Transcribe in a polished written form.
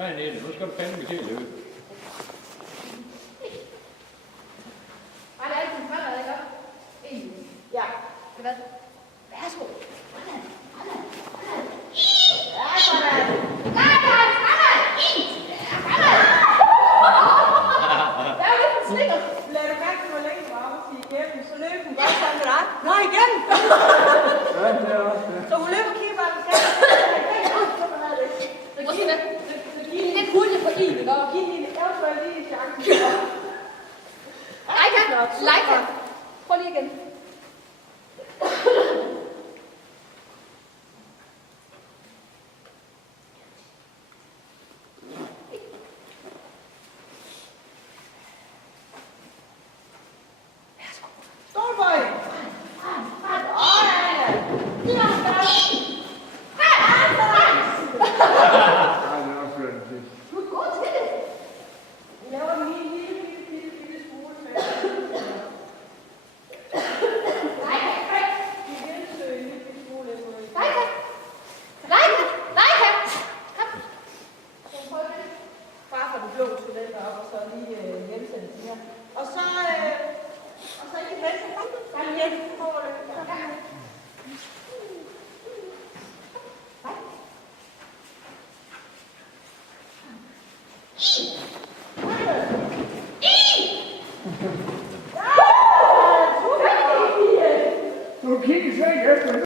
Nej, nej, nu skal du fandme til at løbe. Ej, det er altid fremad, ikke op? Ja. Hvad? Værsgo. Sådan. Ja, sådan. Nej, fremad. Ja, fremad. Der er jo lidt for slikker. Lad du mærke, hvor længe du var oppe og sige igennem, så løb hun bare sammen med dig. Nå, igen! Så hun løber og kigger bare på skatten. Det kunne jeg på din, ikke? Giv hende eventuelt lige en chance. Leica. Prøv lige igen. Stålbøj! Du er god til det. Vi laver den lige en lille smule færdig. Vi vil søge en lille smule ind på det. Leica. Kom. Bare for den blå studenter op, og så lige hjemsende til her. Og så ikke venstre. Kom igen. Over det. I!